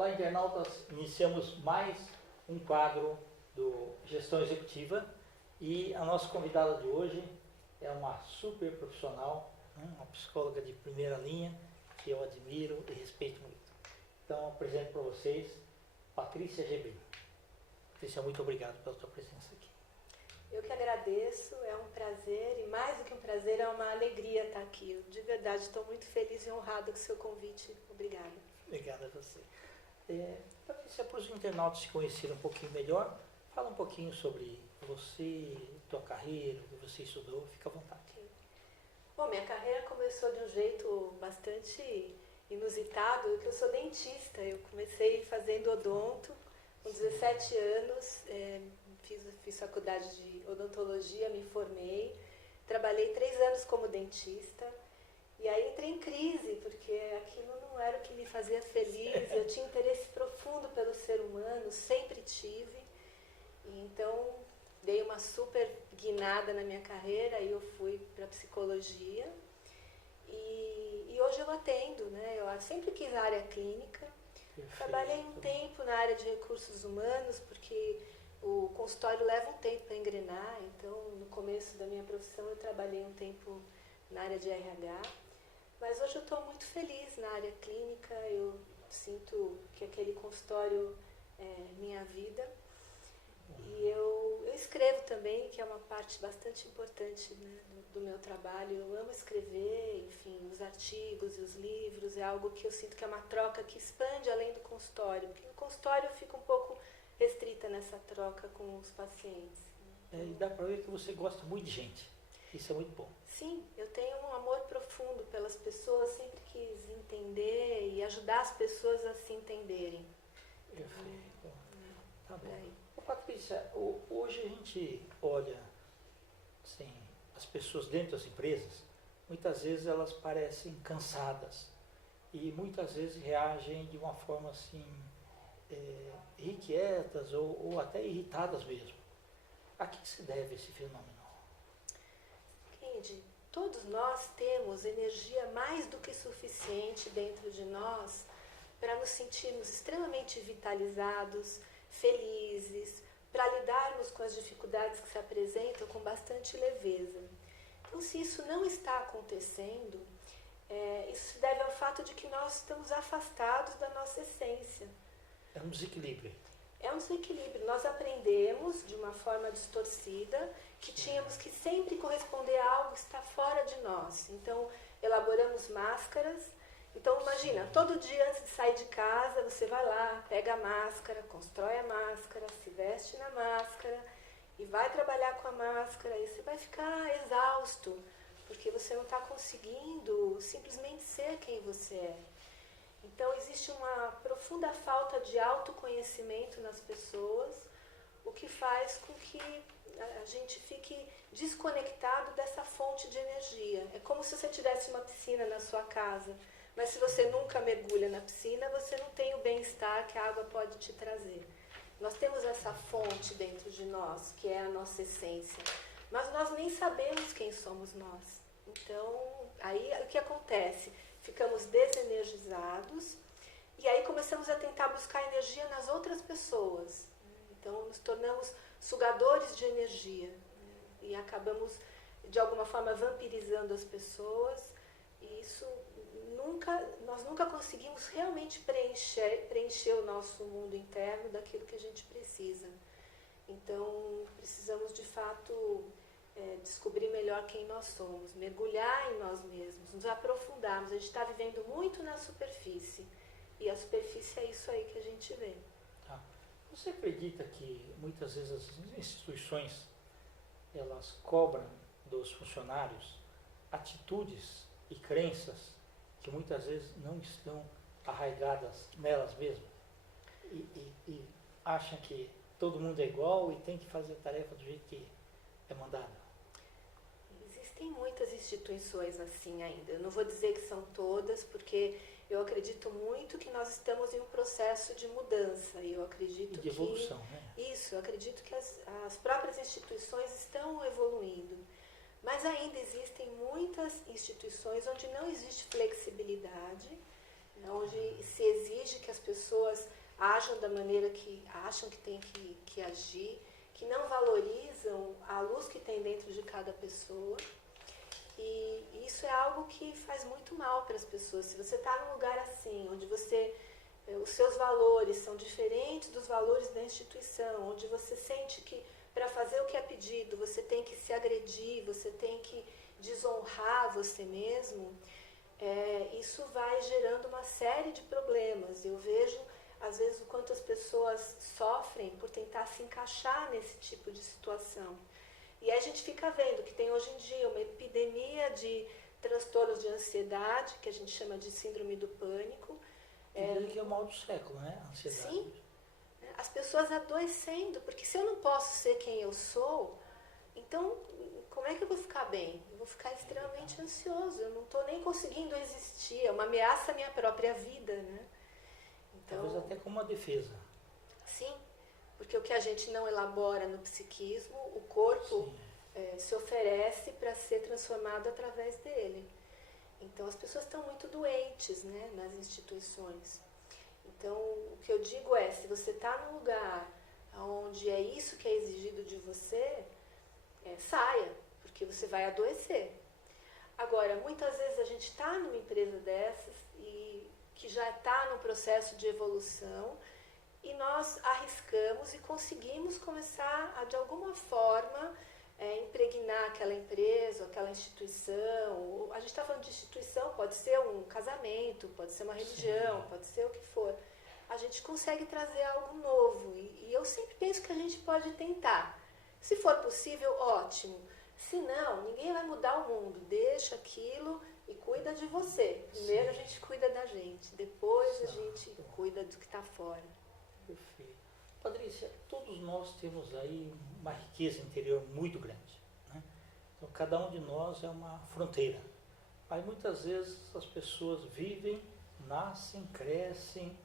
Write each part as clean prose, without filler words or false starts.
Olá, internautas. Iniciamos mais um quadro do Gestão Executiva e a nossa convidada de hoje é uma super profissional, uma psicóloga de primeira linha que eu admiro e respeito muito. Então, apresento para vocês Patrícia Gebrim. Patrícia, muito obrigado pela sua presença aqui. Eu que agradeço, é um prazer e mais do que um prazer, é uma alegria estar aqui. Eu, de verdade, estou muito feliz e honrada com o seu convite. Obrigada. Obrigada a você. Patrícia, para os internautas se conhecerem um pouquinho melhor, fala um pouquinho sobre você, tua carreira, o que você estudou, fica à vontade. Bom, minha carreira começou de um jeito bastante inusitado, que eu sou dentista. Eu comecei fazendo odonto, com 17 anos, fiz faculdade de odontologia, me formei, trabalhei 3 anos como dentista, e aí entrei em crise, porque aquilo não era o que me fazia feliz, eu tinha interesse profundo pelo ser humano, sempre tive, e então dei uma super guinada na minha carreira e eu fui para psicologia, e hoje eu atendo, né? Eu sempre quis a área clínica. Perfeito. Trabalhei um tempo na área de recursos humanos, porque o consultório leva um tempo para engrenar, então no começo da minha profissão eu trabalhei um tempo na área de RH, mas hoje eu estou muito feliz na área clínica, eu sinto que aquele consultório é minha vida. E eu escrevo também, que é uma parte bastante importante, né, do meu trabalho. Eu amo escrever, enfim, os artigos e os livros, é algo que eu sinto que é uma troca que expande além do consultório, porque no consultório eu fico um pouco restrita nessa troca com os pacientes. E dá para ver que você gosta muito de gente, isso é muito bom. Sim, eu tenho um amor profundo pelas pessoas, sempre quis entender e ajudar as pessoas a se entenderem. Perfeito. Tá bom. Patrícia, hoje a gente olha assim, as pessoas dentro das empresas, muitas vezes elas parecem cansadas e muitas vezes reagem de uma forma assim, irrequietas ou até irritadas mesmo. A que se deve esse fenômeno? Kendi, todos nós temos energia mais do que suficiente dentro de nós para nos sentirmos extremamente vitalizados, felizes, para lidarmos com as dificuldades que se apresentam com bastante leveza. Então, se isso não está acontecendo, isso se deve ao fato de que nós estamos afastados da nossa essência. É um desequilíbrio. É um desequilíbrio. Nós aprendemos de uma forma distorcida que tínhamos que sempre corresponder a algo que está fora de nós. Então, elaboramos máscaras. Então, imagina, todo dia antes de sair de casa, você vai lá, pega a máscara, constrói a máscara, se veste na máscara e vai trabalhar com a máscara e você vai ficar exausto, porque você não está conseguindo simplesmente ser quem você é. Então, existe uma profunda falta de autoconhecimento nas pessoas, o que faz com que a gente fique desconectado dessa fonte de energia. É como se você tivesse uma piscina na sua casa, mas se você nunca mergulha na piscina, você não tem o bem-estar que a água pode te trazer. Nós temos essa fonte dentro de nós, que é a nossa essência, mas nós nem sabemos quem somos nós. Então, aí o que acontece? Ficamos desenergizados e aí começamos a tentar buscar energia nas outras pessoas. Então, nos tornamos sugadores de energia e acabamos, de alguma forma, vampirizando as pessoas. E isso nós nunca conseguimos realmente preencher o nosso mundo interno daquilo que a gente precisa. Então, precisamos, de fato, descobrir melhor quem nós somos, mergulhar em nós mesmos, nos aprofundarmos. A gente está vivendo muito na superfície, e a superfície é isso aí que a gente vê. Tá. Você acredita que muitas vezes as instituições elas cobram dos funcionários atitudes e crenças que muitas vezes não estão arraigadas nelas mesmas e acham que todo mundo é igual e tem que fazer a tarefa do jeito que é mandado? Existem muitas instituições assim ainda. Eu não vou dizer que são todas, porque eu acredito muito que nós estamos em um processo de mudança. E eu acredito de evolução, né? Isso, eu acredito que as próprias instituições estão evoluindo. Mas ainda existem muitas instituições onde não existe flexibilidade, onde se exige que as pessoas ajam da maneira que acham que tem que agir, que não valorizam a luz que tem dentro de cada pessoa. E isso é algo que faz muito mal para as pessoas. Se você está num lugar assim, onde os seus valores são diferentes dos valores da instituição, onde você sente que para fazer o que é pedido você tem que se agredir, você tem que desonrar você mesmo, isso vai gerando uma série de problemas. Eu vejo às vezes o quanto as pessoas sofrem por tentar se encaixar nesse tipo de situação. E aí a gente fica vendo que tem hoje em dia uma epidemia de transtornos de ansiedade, que a gente chama de síndrome do pânico. Dizem que é o mal do século, né? A ansiedade. Sim. As pessoas adoecendo, porque se eu não posso ser quem eu sou, então como é que eu vou ficar bem? Eu vou ficar extremamente ansioso, eu não estou nem conseguindo existir, é uma ameaça à minha própria vida, né? Então, talvez até como uma defesa. Sim, porque o que a gente não elabora no psiquismo, o corpo se oferece para ser transformado através dele. Então as pessoas estão muito doentes, né, nas instituições. Então o que eu digo é, se você está num lugar onde é isso que é exigido de você, saia, porque você vai adoecer. Agora, muitas vezes a gente está numa empresa dessas e que já está num processo de evolução e nós arriscamos e conseguimos começar a, de alguma forma, impregnar aquela empresa, aquela instituição. A gente está falando de instituição, pode ser um casamento, pode ser uma religião, pode ser o que for. A gente consegue trazer algo novo e eu sempre penso que a gente pode tentar. Se for possível, ótimo. Se não, ninguém vai mudar o mundo. Deixa aquilo e cuida de você. Primeiro a gente cuida da gente, depois a gente cuida do que está fora. Perfeito. Patrícia, todos nós temos aí uma riqueza interior muito grande, né? Então cada um de nós é uma fronteira. Mas muitas vezes as pessoas vivem, nascem, crescem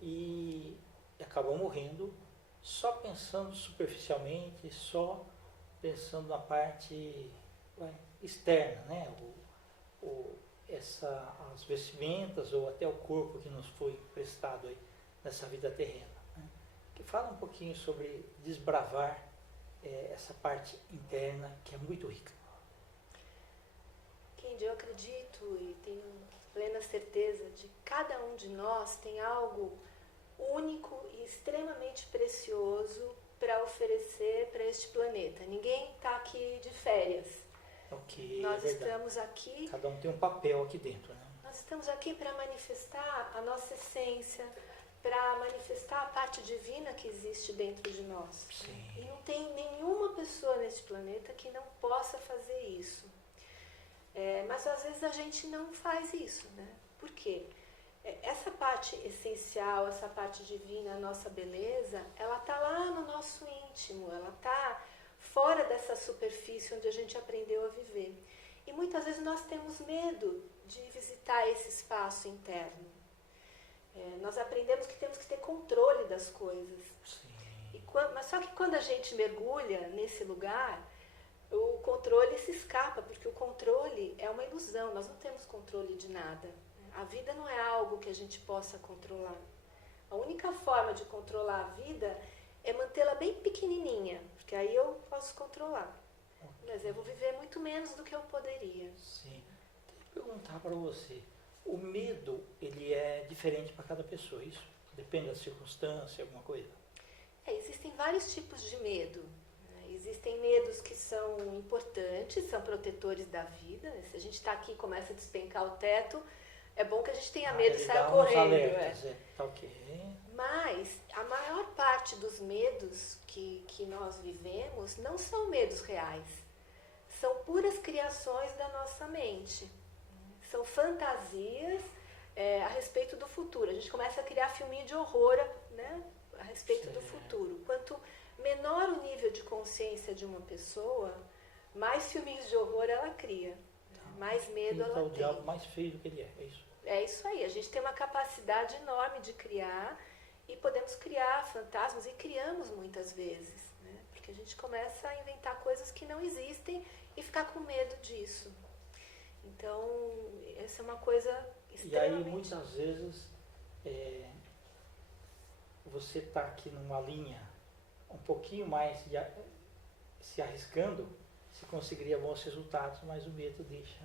e acabam morrendo só pensando superficialmente, só pensando na parte externa, né? As vestimentas ou até o corpo que nos foi prestado aí nessa vida terrena. Né? Que fala um pouquinho sobre desbravar essa parte interna que é muito rica. Kendi, eu acredito e tenho plena certeza de que cada um de nós tem algo único e extremamente precioso para oferecer para este planeta. Ninguém está aqui de férias. Okay, nós estamos aqui... Cada um tem um papel aqui dentro, né? Nós estamos aqui para manifestar a nossa essência, para manifestar a parte divina que existe dentro de nós. Sim. E não tem nenhuma pessoa neste planeta que não possa fazer isso. Mas às vezes a gente não faz isso, né? Por quê? Essa parte essencial, essa parte divina, a nossa beleza, ela está lá no nosso íntimo, ela está fora dessa superfície onde a gente aprendeu a viver. E muitas vezes nós temos medo de visitar esse espaço interno. Nós aprendemos que temos que ter controle das coisas. Mas só que quando a gente mergulha nesse lugar, o controle se escapa, porque o controle é uma ilusão, nós não temos controle de nada. A vida não é algo que a gente possa controlar. A única forma de controlar a vida é mantê-la bem pequenininha, porque aí eu posso controlar. Mas eu vou viver muito menos do que eu poderia. Sim. Vou perguntar para você, o medo, ele é diferente para cada pessoa, isso? Depende da circunstância, alguma coisa? Existem vários tipos de medo. Existem medos que são importantes, são protetores da vida. Se a gente está aqui e começa a despencar o teto, é bom que a gente tenha medo e saia correndo. Alertas, tá ok. Mas a maior parte dos medos que nós vivemos não são medos reais. São puras criações da nossa mente. São fantasias a respeito do futuro. A gente começa a criar filminho de horror, né, a respeito do futuro. Quanto menor o nível de consciência de uma pessoa, mais filminhos de horror ela cria. Mais medo ela tem. O diabo mais feio do que ele é isso? É isso aí. A gente tem uma capacidade enorme de criar e podemos criar fantasmas e criamos muitas vezes, né? Porque a gente começa a inventar coisas que não existem e ficar com medo disso. Então, essa é uma coisa E aí muitas vezes você está aqui numa linha um pouquinho mais se arriscando, se conseguiria bons resultados, mas o medo deixa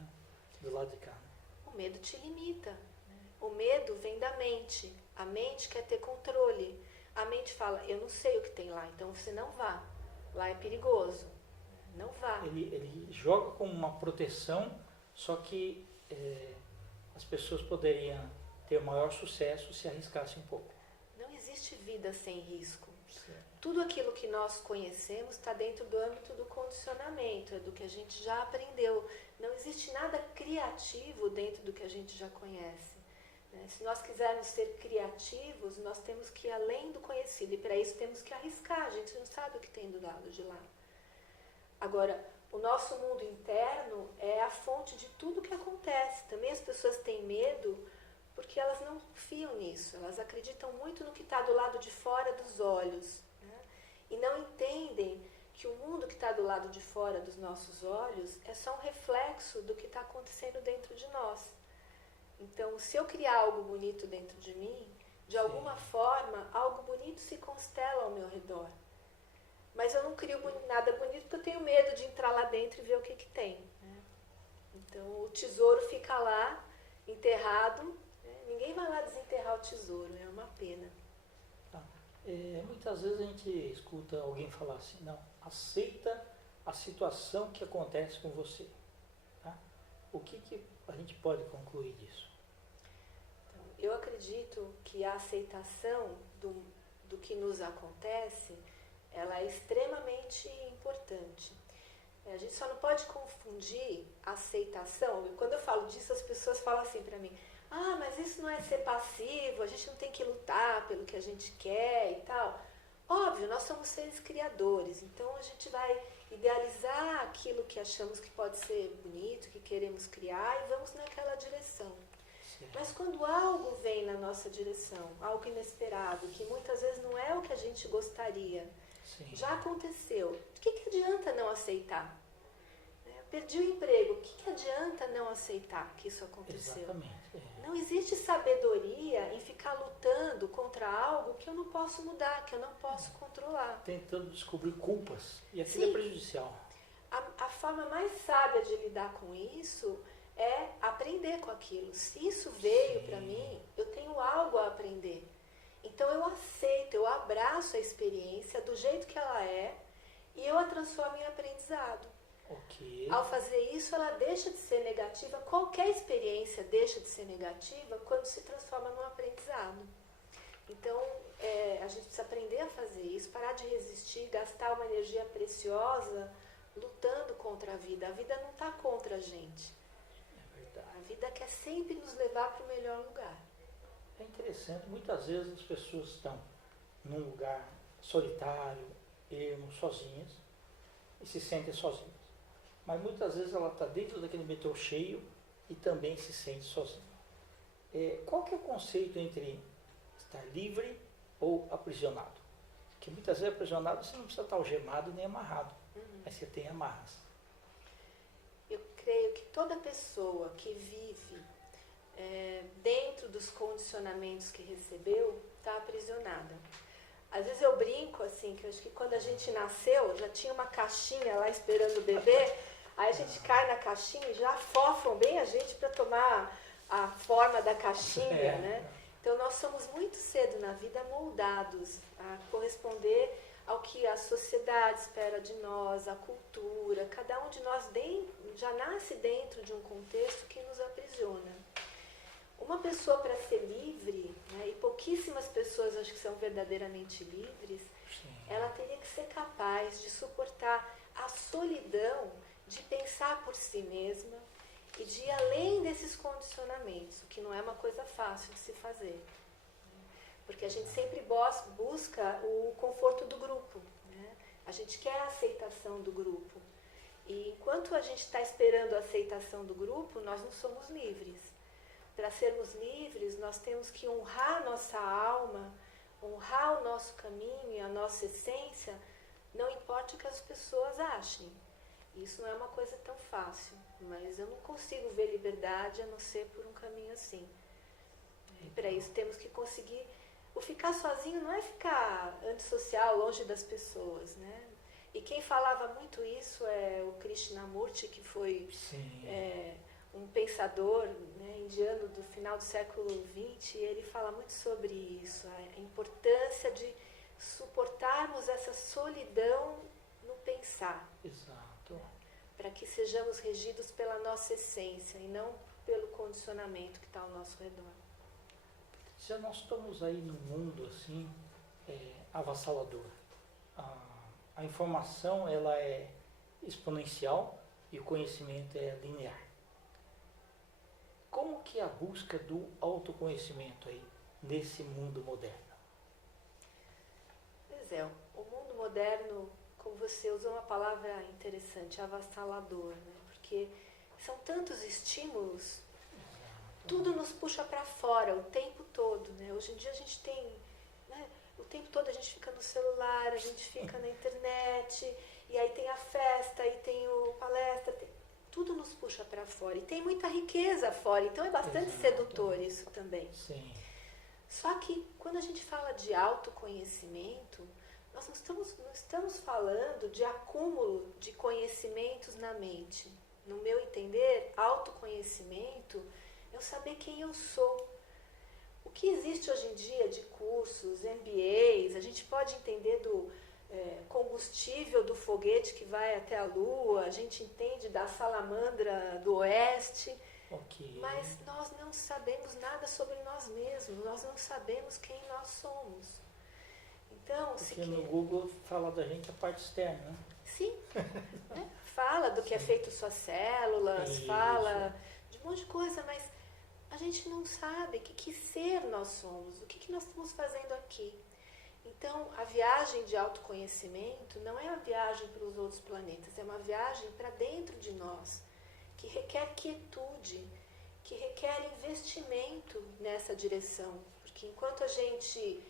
do lado de cá. Né? O medo te limita. Né? O medo vem da mente. A mente quer ter controle. A mente fala, eu não sei o que tem lá, então você não vá. Lá é perigoso. Não vá. Ele joga como uma proteção, só que as pessoas poderiam ter maior sucesso se arriscassem um pouco. Não existe vida sem risco. Certo. Tudo aquilo que nós conhecemos está dentro do âmbito do condicionamento, é do que a gente já aprendeu. Não existe nada criativo dentro do que a gente já conhece. Né? Se nós quisermos ser criativos, nós temos que ir além do conhecido. E para isso temos que arriscar. A gente não sabe o que tem do lado de lá. Agora, o nosso mundo interno é a fonte de tudo que acontece. Também as pessoas têm medo porque elas não confiam nisso. Elas acreditam muito no que está do lado de fora dos olhos. Né? E não entendem que o mundo que está do lado de fora dos nossos olhos é só um reflexo do que está acontecendo dentro de nós. Então, se eu criar algo bonito dentro de mim, de alguma forma, algo bonito se constela ao meu redor. Mas eu não crio nada bonito porque eu tenho medo de entrar lá dentro e ver o que tem. Né? Então, o tesouro fica lá, enterrado. Né? Ninguém vai lá desenterrar o tesouro, é uma pena. Muitas vezes a gente escuta alguém falar assim, não, aceita a situação que acontece com você. Tá? O que a gente pode concluir disso? Então, eu acredito que a aceitação do que nos acontece, ela é extremamente importante. A gente só não pode confundir aceitação. Quando eu falo disso, as pessoas falam assim para mim, mas isso não é ser passivo, a gente não tem que lutar pelo que a gente quer e tal. Óbvio, nós somos seres criadores, então a gente vai idealizar aquilo que achamos que pode ser bonito, que queremos criar e vamos naquela direção. Sim. Mas quando algo vem na nossa direção, algo inesperado, que muitas vezes não é o que a gente gostaria, sim, já aconteceu, o que adianta não aceitar? Perdi o emprego, o que adianta não aceitar que isso aconteceu? Exatamente. Não existe sabedoria em ficar lutando contra algo que eu não posso mudar, que eu não posso controlar. Tentando descobrir culpas, e aquilo é prejudicial. A forma mais sábia de lidar com isso é aprender com aquilo. Se isso veio para mim, eu tenho algo a aprender. Então eu aceito, eu abraço a experiência do jeito que ela é e eu a transformo em aprendizado. Okay. Ao fazer isso, ela deixa de ser negativa. Qualquer experiência deixa de ser negativa quando se transforma num aprendizado. Então, a gente precisa aprender a fazer isso, parar de resistir, gastar uma energia preciosa lutando contra a vida. A vida não está contra a gente. É verdade. A vida quer sempre nos levar para o melhor lugar. É interessante, muitas vezes as pessoas estão num lugar solitário, ermo, sozinhas, e se sentem sozinhas. Mas muitas vezes ela está dentro daquele metrô cheio e também se sente sozinha. Qual que é o conceito entre estar livre ou aprisionado? Porque muitas vezes aprisionado você não precisa estar algemado nem amarrado, mas você tem amarras. Eu creio que toda pessoa que vive dentro dos condicionamentos que recebeu está aprisionada. Às vezes eu brinco assim, que eu acho que quando a gente nasceu já tinha uma caixinha lá esperando o bebê. Aí a gente cai na caixinha e já afofam bem a gente para tomar a forma da caixinha, né? Então nós somos muito cedo na vida moldados a corresponder ao que a sociedade espera de nós, a cultura. Cada um de nós já nasce dentro de um contexto que nos aprisiona. Uma pessoa para ser livre, né, e pouquíssimas pessoas acho que são verdadeiramente livres, ela teria que ser capaz de suportar a solidão, de pensar por si mesma e de ir além desses condicionamentos, o que não é uma coisa fácil de se fazer. Porque a gente sempre busca o conforto do grupo. Né? A gente quer a aceitação do grupo. E enquanto a gente está esperando a aceitação do grupo, nós não somos livres. Para sermos livres, nós temos que honrar nossa alma, honrar o nosso caminho e a nossa essência, não importa o que as pessoas achem. Isso não é uma coisa tão fácil, mas eu não consigo ver liberdade a não ser por um caminho assim. E para isso temos que conseguir... O ficar sozinho não é ficar antissocial, longe das pessoas, né? E quem falava muito isso é o Krishnamurti, que foi um pensador, né, indiano do final do século XX, e ele fala muito sobre isso, a importância de suportarmos essa solidão no pensar. Exato. Para que sejamos regidos pela nossa essência e não pelo condicionamento que está ao nosso redor. Já nós estamos aí num mundo assim, avassalador. A informação ela é exponencial e o conhecimento é linear. Como que é a busca do autoconhecimento aí nesse mundo moderno? Pois é, o mundo moderno, como você usou uma palavra interessante, avassalador, né? Porque são tantos estímulos, tudo nos puxa para fora o tempo todo, né? Hoje em dia a gente tem, né, o tempo todo a gente fica no celular, a gente fica na internet, e aí tem a festa, aí tem o palestra, tudo nos puxa para fora. E tem muita riqueza fora, então é bastante sedutor isso também. Sim. Só que quando a gente fala de autoconhecimento, nós não estamos falando de acúmulo de conhecimentos na mente. No meu entender, autoconhecimento é eu saber quem eu sou. O que existe hoje em dia de cursos, MBAs, a gente pode entender do combustível do foguete que vai até a Lua, a gente entende da salamandra do Oeste, mas nós não sabemos nada sobre nós mesmos, nós não sabemos quem nós somos. Então, porque no Google fala da gente a parte externa, né? Sim, né? Fala do que é feito suas células, fala de um monte de coisa, mas a gente não sabe que ser nós somos, o que nós estamos fazendo aqui. Então, a viagem de autoconhecimento não é a viagem para os outros planetas, é uma viagem para dentro de nós, que requer quietude, que requer investimento nessa direção. Porque enquanto a gente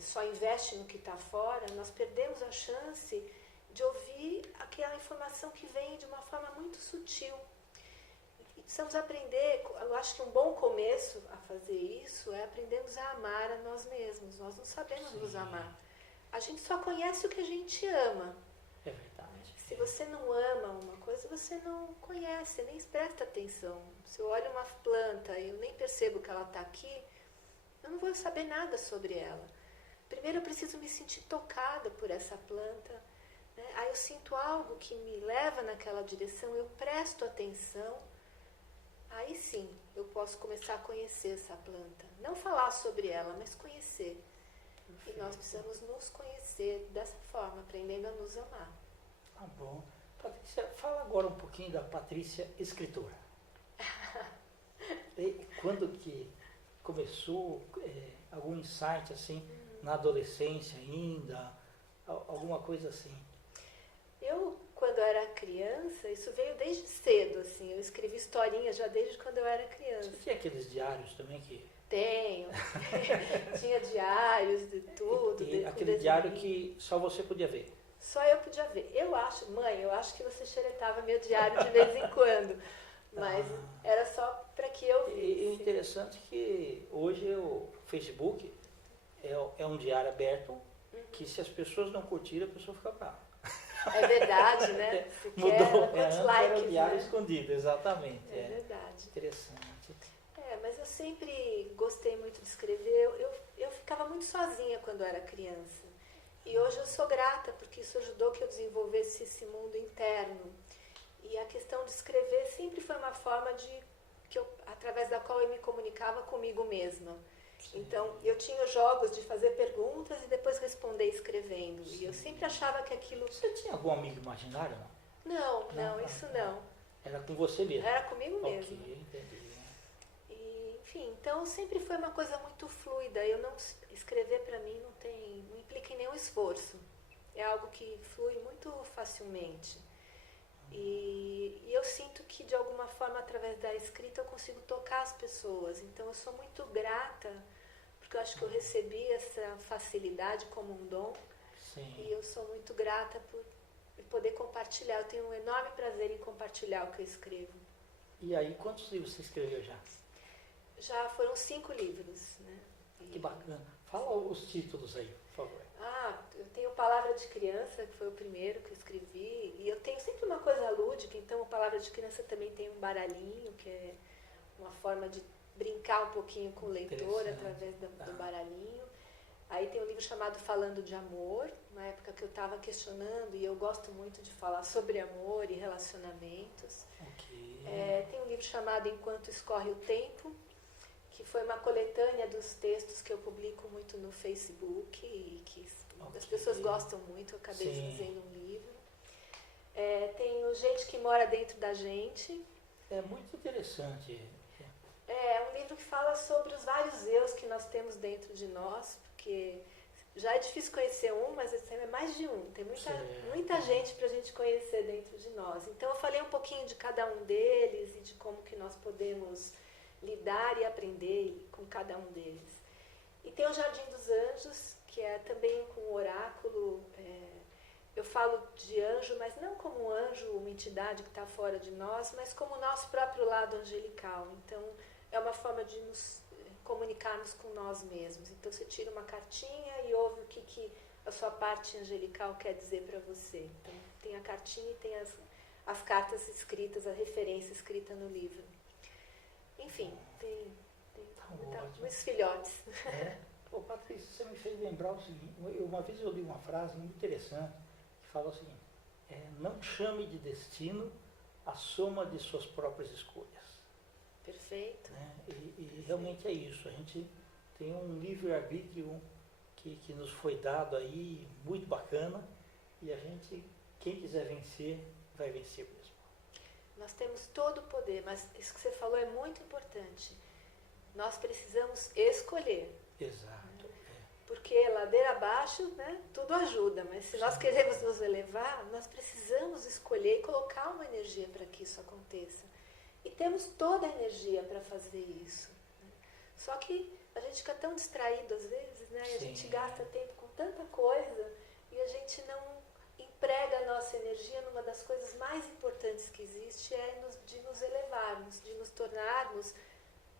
só investe no que está fora, nós perdemos a chance de ouvir aquela informação que vem de uma forma muito sutil. E precisamos aprender, eu acho que um bom começo a fazer isso é aprendermos a amar a nós mesmos. Nós não sabemos nos amar. A gente só conhece o que a gente ama. É verdade. Se você não ama uma coisa, você não conhece, nem presta atenção. Se eu olho uma planta e eu nem percebo que ela está aqui, eu não vou saber nada sobre ela. Primeiro eu preciso me sentir tocada por essa planta, né? Aí eu sinto algo que me leva naquela direção, eu presto atenção, aí sim eu posso começar a conhecer essa planta. Não falar sobre ela, mas conhecer. E nós precisamos nos conhecer dessa forma, aprendendo a nos amar. Tá bom. Patrícia, fala agora um pouquinho da Patrícia escritora. E quando que começou algum insight assim, na adolescência ainda, alguma coisa assim? Eu, quando eu era criança, isso veio desde cedo, assim, eu escrevi historinhas já desde quando eu era criança. Você tinha aqueles diários também que... Tenho. Tinha diários de tudo. Aquele diário que só você podia ver. Só eu podia ver. Eu acho, mãe, eu acho que você xeretava meu diário de vez em quando. Mas era só para que eu visse. E o interessante é que hoje o Facebook é um diário aberto que se as pessoas não curtirem, a pessoa fica brava. É verdade, né? Mudou. Likes, era o diário né? escondido, exatamente. É verdade. Interessante. Mas eu sempre gostei muito de escrever. Eu ficava muito sozinha quando eu era criança. E hoje eu sou grata, porque isso ajudou que eu desenvolvesse esse mundo interno. E a questão de escrever sempre foi uma forma através da qual eu me comunicava comigo mesma. Sim. Então, eu tinha jogos de fazer perguntas e depois responder escrevendo. Sim. E eu sempre achava que aquilo... Você tinha algum amigo imaginário, não? Não, isso não. Era com você mesmo? Era comigo mesmo. Ok, entendi. E, enfim, então sempre foi uma coisa muito fluida. Escrever para mim não implica em nenhum esforço. É algo que flui muito facilmente. E eu sinto que, de alguma forma, através da escrita, eu consigo tocar as pessoas. Então, eu sou muito grata, porque eu acho que eu recebi essa facilidade como um dom. Sim. E eu sou muito grata por e poder compartilhar. Eu tenho um enorme prazer em compartilhar o que eu escrevo. E aí, quantos livros você escreveu já? Já foram 5 livros, né? Que bacana. Fala os títulos aí, por favor. Eu tenho Palavra de Criança, que foi o primeiro que eu escrevi, e eu tenho sempre uma coisa lúdica, então Palavra de Criança também tem um baralhinho, que é uma forma de brincar um pouquinho com o leitor através do baralhinho. Aí tem um livro chamado Falando de Amor, na época que eu estava questionando, e eu gosto muito de falar sobre amor e relacionamentos. Tem um livro chamado Enquanto Escorre o Tempo, que foi uma coletânea dos textos que eu publico muito no Facebook e que as pessoas gostam muito, eu acabei fazendo um livro. Tem o Gente que Mora Dentro da Gente. É muito interessante. É um livro que fala sobre os vários eus que nós temos dentro de nós, porque já é difícil conhecer um, mas é mais de um. Tem muita gente para a gente conhecer dentro de nós. Então eu falei um pouquinho de cada um deles e de como que nós podemos lidar e aprender com cada um deles. E tem o Jardim dos Anjos, que é também com o oráculo. Eu falo de anjo, mas não como um anjo, uma entidade que está fora de nós, mas como o nosso próprio lado angelical. Então, é uma forma de nos comunicarmos com nós mesmos. Então, você tira uma cartinha e ouve o que a sua parte angelical quer dizer para você. Então, tem a cartinha e tem as cartas escritas, a referência escrita no livro. Enfim, tem muitos filhotes. Ô, Patrícia, você me fez lembrar o seguinte, uma vez eu li uma frase muito interessante, que fala o seguinte, não chame de destino a soma de suas próprias escolhas. Perfeito. Né? E realmente é isso, a gente tem um livre-arbítrio que nos foi dado aí, muito bacana, e a gente, quem quiser vencer, vai vencer mesmo. Nós temos todo o poder, mas isso que você falou é muito importante. Nós precisamos escolher. Exato. Porque ladeira abaixo, né, tudo ajuda, mas se nós queremos nos elevar, nós precisamos escolher e colocar uma energia para que isso aconteça. E temos toda a energia para fazer isso. Né? Só que a gente fica tão distraído às vezes, né, e a gente gasta tempo com tanta coisa e a gente não emprega a nossa energia numa das coisas mais importantes que existe, de nos elevarmos, de nos tornarmos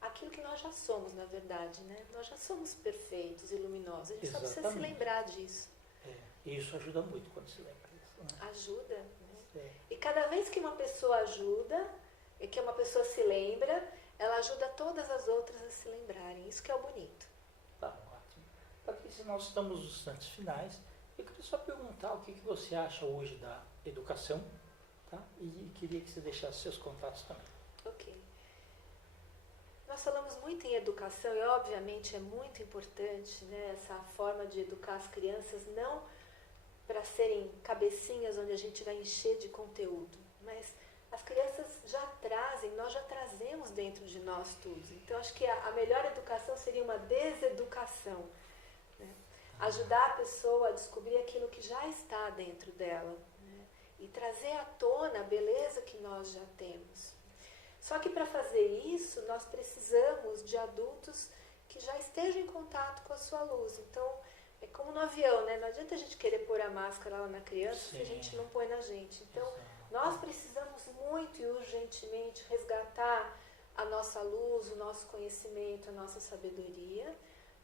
aquilo que nós já somos, na verdade, né? Nós já somos perfeitos e luminosos, a gente só precisa se lembrar disso. E isso ajuda muito quando se lembra disso. Né? Ajuda. Né? E cada vez que uma pessoa ajuda, e que uma pessoa se lembra, ela ajuda todas as outras a se lembrarem. Isso que é o bonito. Tá ótimo. Patrícia, nós estamos nos instantes finais. Eu queria só perguntar o que você acha hoje da educação, tá? E queria que você deixasse seus contatos também. Ok. Nós falamos muito em educação e, obviamente, é muito importante, né, essa forma de educar as crianças, não para serem cabecinhas onde a gente vai encher de conteúdo, mas as crianças nós já trazemos dentro de nós tudo. Então, acho que a melhor educação seria uma deseducação. Né? Ajudar a pessoa a descobrir aquilo que já está dentro dela, né? E trazer à tona a beleza que nós já temos. Só que para fazer isso, nós precisamos de adultos que já estejam em contato com a sua luz. Então, é como no avião, né? Não adianta a gente querer pôr a máscara lá na criança se a gente não põe na gente. Então, nós precisamos muito e urgentemente resgatar a nossa luz, o nosso conhecimento, a nossa sabedoria,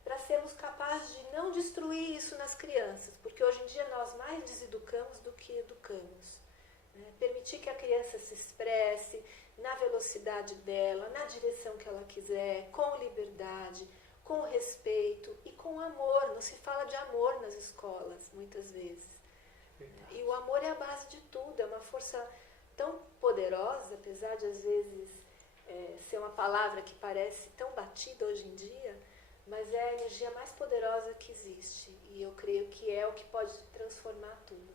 para sermos capazes de não destruir isso nas crianças, porque hoje em dia nós mais deseducamos do que educamos. Né? Permitir que a criança se expresse na velocidade dela, na direção que ela quiser, com liberdade, com respeito e com amor. Não se fala de amor nas escolas, muitas vezes. E o amor é a base de tudo, é uma força tão poderosa, apesar de às vezes ser uma palavra que parece tão batida hoje em dia, mas é a energia mais poderosa que existe. E eu creio que é o que pode transformar tudo.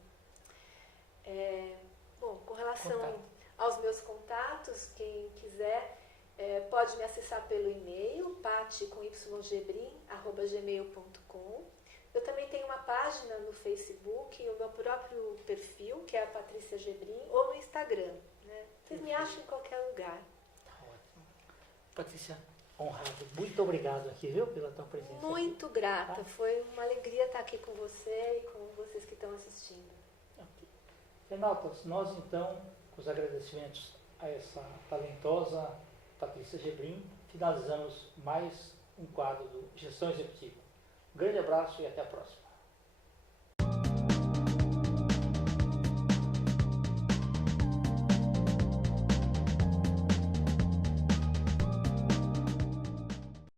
Bom, com relação aos meus contatos, quem quiser pode me acessar pelo e-mail, pati@gmail.com. Eu também tenho uma página no Facebook, o meu próprio perfil, que é a Patrícia Gebrim, ou no Instagram. Né? Vocês me acham em qualquer lugar. Tá ótimo. Patrícia, honrado. Muito obrigado aqui, viu, pela tua presença. Muito aqui. grata. Foi uma alegria estar aqui com você e com vocês que estão assistindo. Okay. Renatas, nós então, com os agradecimentos a essa talentosa Patrícia Gebrim, finalizamos mais um quadro do Gestão Executiva. Um grande abraço e até a próxima.